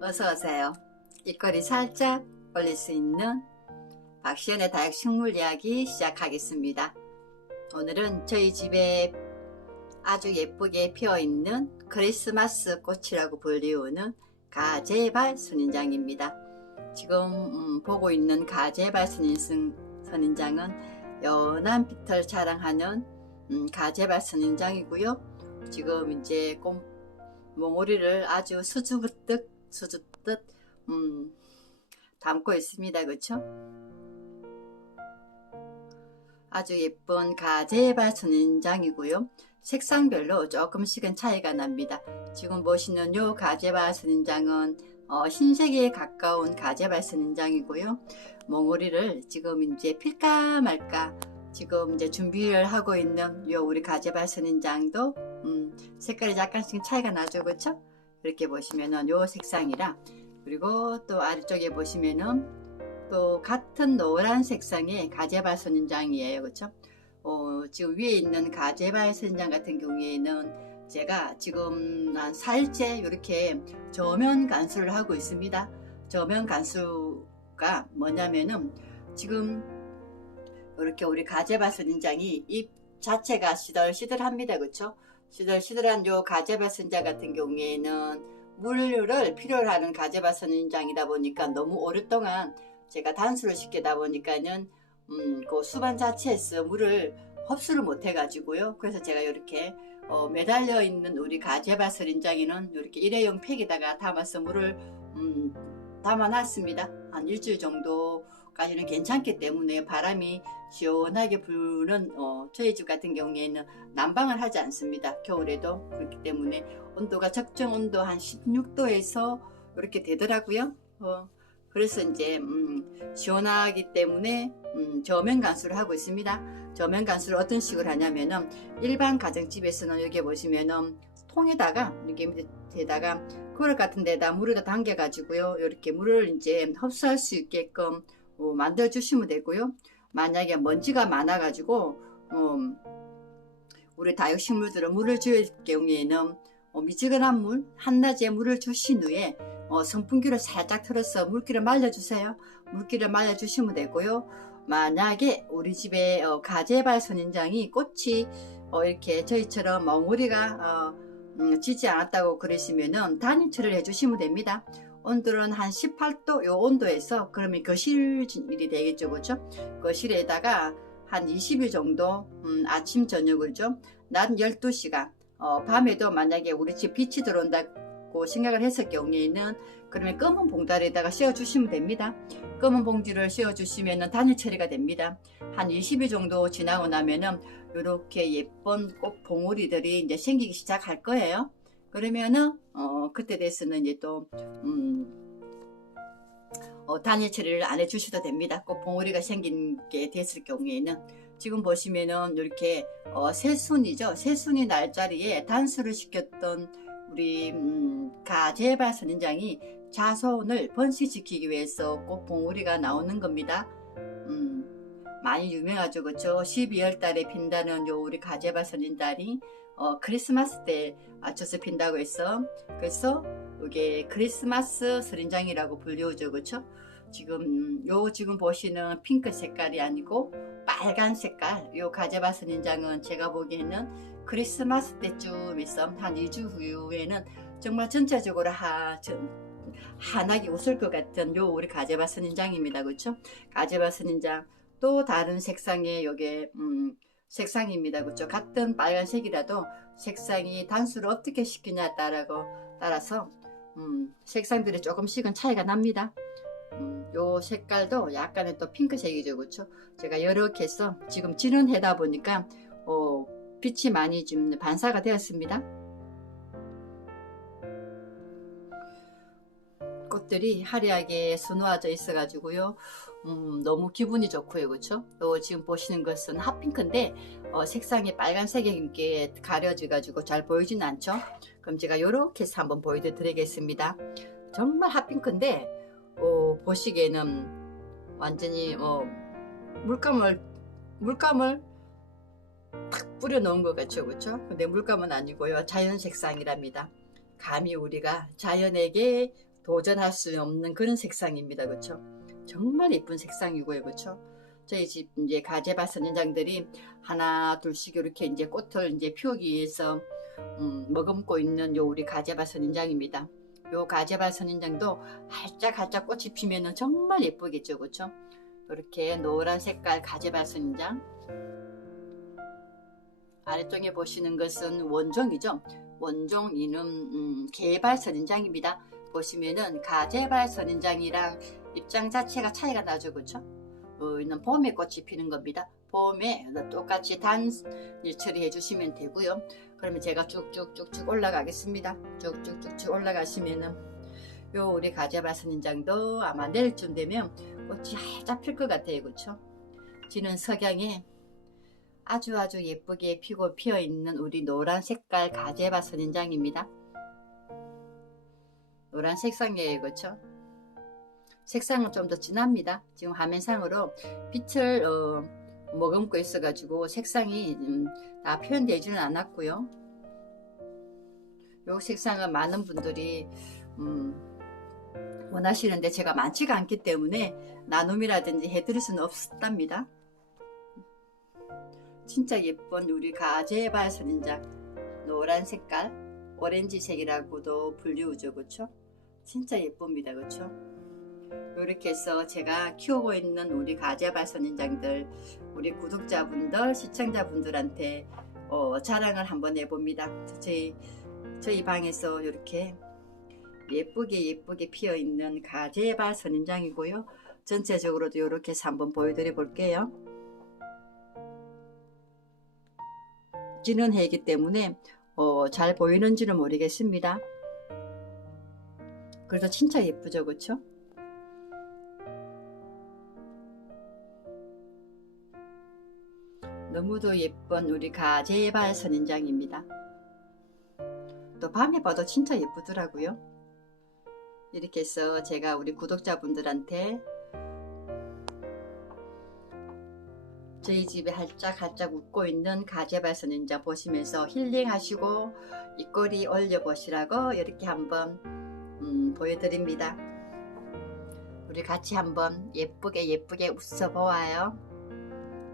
어서 오세요. 일거리 살짝 올릴 수 있는 박시연의 다육 식물 이야기 시작하겠습니다. 오늘은 저희 집에 아주 예쁘게 피어 있는 크리스마스 꽃이라고 불리우는 가제발 선인장입니다. 지금 음, 보고 있는 가제발 선인, 선인장은 연한 빛을 자랑하는 음, 가제발 선인장이고요. 지금 이제 꽃 몽오리를 아주 수줍듯 수줍듯 음, 담고 있습니다. 그렇죠? 아주 예쁜 가제발 선인장이고요. 색상별로 조금씩은 차이가 납니다. 지금 보시는 요 가제발 선인장은 어, 흰색에 가까운 가제발 선인장이고요. 몽오리를 지금 이제 필까 말까 지금 이제 준비를 하고 있는 요 우리 가제발 선인장도 음, 색깔이 약간씩 차이가 나죠, 그렇죠? 이렇게 보시면은 요 색상이라 그리고 또 아래쪽에 보시면은 또 같은 노란 색상의 가제발 선인장이에요, 그렇죠? 어, 지금 위에 있는 가제발 선인장 같은 경우에는 제가 지금 한 4일째 이렇게 저면 간수를 하고 있습니다. 저면 간수가 뭐냐면은 지금 이렇게 우리 가제발 선인장이 잎 자체가 시들시들합니다. 그렇죠? 시들시들한 요 가제발 선인장 같은 경우에는 물을 필요로 하는 가제발 선인장이다 보니까 너무 오랫동안 제가 단수를 시키다 보니까는 음, 그 수반 자체에서 물을 흡수를 못 해가지고요. 그래서 제가 이렇게 어, 매달려 있는 우리 가제바 서린장에는 이렇게 일회용 팩에다가 담아서 물을 음, 담아놨습니다. 한 일주일 정도 까지는 괜찮기 때문에 바람이 시원하게 부는 어, 저희 집 같은 경우에는 난방을 하지 않습니다. 겨울에도 그렇기 때문에 온도가 적정 온도 한 16도에서 이렇게 되더라고요. 어, 그래서 이제 음, 시원하기 때문에 음, 저면 간수를 하고 있습니다. 저면 간수를 어떤 식으로 하냐면은 일반 가정집에서는 여기 보시면은 통에다가 이렇게 밑에다가 그릇 같은 데다 물을 담겨 가지고요. 이렇게 물을 이제 흡수할 수 있게끔 어, 만들어 주시면 되고요. 만약에 먼지가 많아 가지고 음, 우리 다육식물들은 물을 줄 경우에는 어, 미지근한 물 한낮에 물을 주신 후에 어, 선풍기를 살짝 틀어서 물기를 말려주세요. 물기를 말려주시면 되고요. 만약에 우리 집에 어, 가제발 선인장이 꽃이 어, 이렇게 저희처럼 멍우리가 어, 음, 지지 않았다고 그러시면은 단일 처리를 해주시면 됩니다. 온도는 한 18도 요 온도에서 그러면 거실일이 되겠죠, 그렇죠? 거실에다가 한 20일 정도 음, 아침 저녁을 좀낮 12시간 어, 밤에도 만약에 우리 집 빛이 들어온다고 생각을 했을 경우에는 그러면 검은 봉다리에다가 씌워주시면 됩니다. 검은 봉지를 씌워주시면 단일 처리가 됩니다. 한 20일 정도 지나고 나면은 이렇게 예쁜 꽃 봉우리들이 이제 생기기 시작할 거예요. 그러면은 어, 그때 돼서는 이제 또 음, 어, 단일 처리를 안 해주셔도 됩니다. 꽃 봉우리가 생긴 게 됐을 경우에는 지금 보시면은 이렇게 어, 새순이죠. 새순이 날짜리에 단수를 시켰던 우리 음, 가제발 선인장이 자손을 번식시키기 위해서 꽃 봉우리가 나오는 겁니다. 음, 많이 유명하죠, 그렇죠? 12월 달에 핀다는 요 우리 가제발 선인장이 어, 크리스마스 때 맞춰서 핀다고 해서 그래서 이게 크리스마스 선인장이라고 불리우죠, 그렇죠? 지금 요 지금 보시는 핑크 색깔이 아니고 빨간 색깔 요 가제바 선인장은 제가 보기에는 크리스마스 때쯤에서 한 2주 후에는 정말 전체적으로 하, 전, 환하게 웃을 것 같은 요 우리 가제바 선인장입니다. 그렇죠? 가제바 선인장 또 다른 색상의 요게 음, 색상입니다. 그렇죠? 같은 빨간색이라도 색상이 단수를 어떻게 시키냐에 따라고 따라서 음, 색상들이 조금씩은 차이가 납니다. 음, 요 색깔도 약간의 또 핑크색이죠, 그렇죠? 제가 여러 개 해서 지금 지는 해다 보니까 어, 빛이 많이 좀 반사가 되었습니다. 꽃들이 화려하게 수놓아져 있어 가지고요. 음, 너무 기분이 좋고요, 그렇죠? 또 지금 보시는 것은 핫핑크인데 어, 색상이 빨간색에 이렇게 가려져 가지고 잘 보이진 않죠? 그럼 제가 이렇게 해서 한번 보여드 리겠습니다. 정말 핫핑크인데 어, 보시기에는 완전히 어, 물감을 물감을 탁 뿌려 놓은 것 같죠, 그렇죠? 근데 물감은 아니고요, 자연 색상이랍니다. 감히 우리가 자연에게 도전할 수 없는 그런 색상입니다. 그렇죠? 정말 예쁜 색상이고요. 그렇죠? 저희 집 이제 가재밭 선인장들이 하나 둘씩 이렇게 이제 꽃을 이제 피우기 위해서 음, 머금고 있는 요 우리 가재밭 선인장입니다. 요 가재밭 선인장도 활짝활짝 꽃이 피면은 정말 예쁘겠죠, 그렇죠? 이렇게 노란 색깔 가재밭 선인장. 아래쪽에 보시는 것은 원종이죠. 원종 이름 음, 개발 선인장입니다. 보시면은 가재발 선인장이랑 입장 자체가 차이가 나죠, 그렇죠? 어, 이는 봄에 꽃이 피는 겁니다. 봄에 똑같이 단일 처리해 주시면 되고요. 그러면 제가 쭉쭉쭉쭉 올라가겠습니다. 쭉쭉쭉쭉 올라가시면은 요 우리 가재발 선인장도 아마 내일쯤 되면 꽃이 활짝 필 것 같아요, 그렇죠? 지는 석양에 아주 아주 예쁘게 피고 피어 있는 우리 노란 색깔 가재밭 선인장입니다. 노란 색상이에요, 그렇죠? 색상은 좀 더 진합니다. 지금 화면상으로 빛을 어, 머금고 있어가지고 색상이 음, 다 표현되지는 않았고요. 요 색상은 많은 분들이 음, 원하시는데 제가 많지가 않기 때문에 나눔이라든지 해드릴 수는 없답니다. 진짜 예쁜 우리 가재발 선인장 노란 색깔 오렌지색이라고도 불리우죠 그쵸 진짜 예쁩니다. 그쵸 이렇게 해서 제가 키우고 있는 우리 가재발 선인장들 우리 구독자분들 시청자분들한테 어, 자랑을 한번 해봅니다. 저희 저희 방에서 이렇게 예쁘게 예쁘게 피어 있는 가재발 선인장이고요. 전체적으로도 이렇게 해서 한번 보여드려 볼게요. 지는 해이기 때문에 어, 잘 보이는지는 모르겠습니다. 그래도 진짜 예쁘죠, 그쵸? 너무도 예쁜 우리 가재발 선인장입니다. 또 밤에 봐도 진짜 예쁘더라고요. 이렇게 해서 제가 우리 구독자분들한테 저희 집에 활짝 활짝 웃고 있는 가재발 선인자 보시면서 힐링하시고 입꼬리 올려보시라고 이렇게 한번 음, 보여드립니다. 우리 같이 한번 예쁘게 예쁘게 웃어 보아요.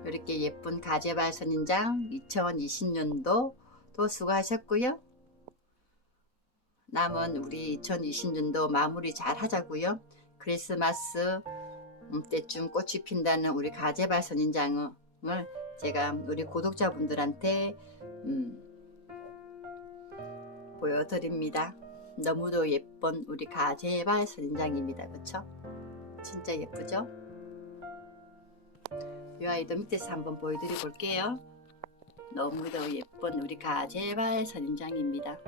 이렇게 예쁜 가재발 선인장 2020년도 도 수고하셨고요. 남은 우리 2020년도 마무리 잘 하자고요. 크리스마스 음, 때쯤 꽃이 핀다는 우리 가재발 선인장을 제가 우리 구독자분들한테 음, 보여드립니다. 너무도 예쁜 우리 가재발 선인장입니다. 그쵸? 진짜 예쁘죠? 이 아이도 밑에서 한번 보여드려 볼게요. 너무도 예쁜 우리 가재발 선인장입니다.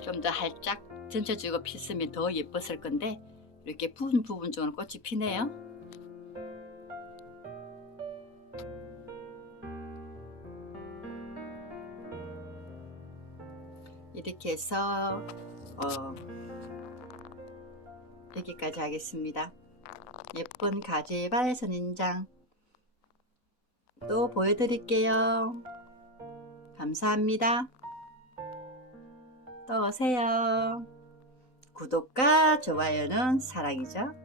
좀 더 활짝 전체적으로 피으면 더 예뻤을 건데 이렇게 부분 부분 쪽으로 꽃이 피네요. 이렇게 해서 어, 여기까지 하겠습니다. 예쁜 가지발 선인장 또 보여드릴게요. 감사합니다. 또 오세요. 구독과 좋아요는 사랑이죠.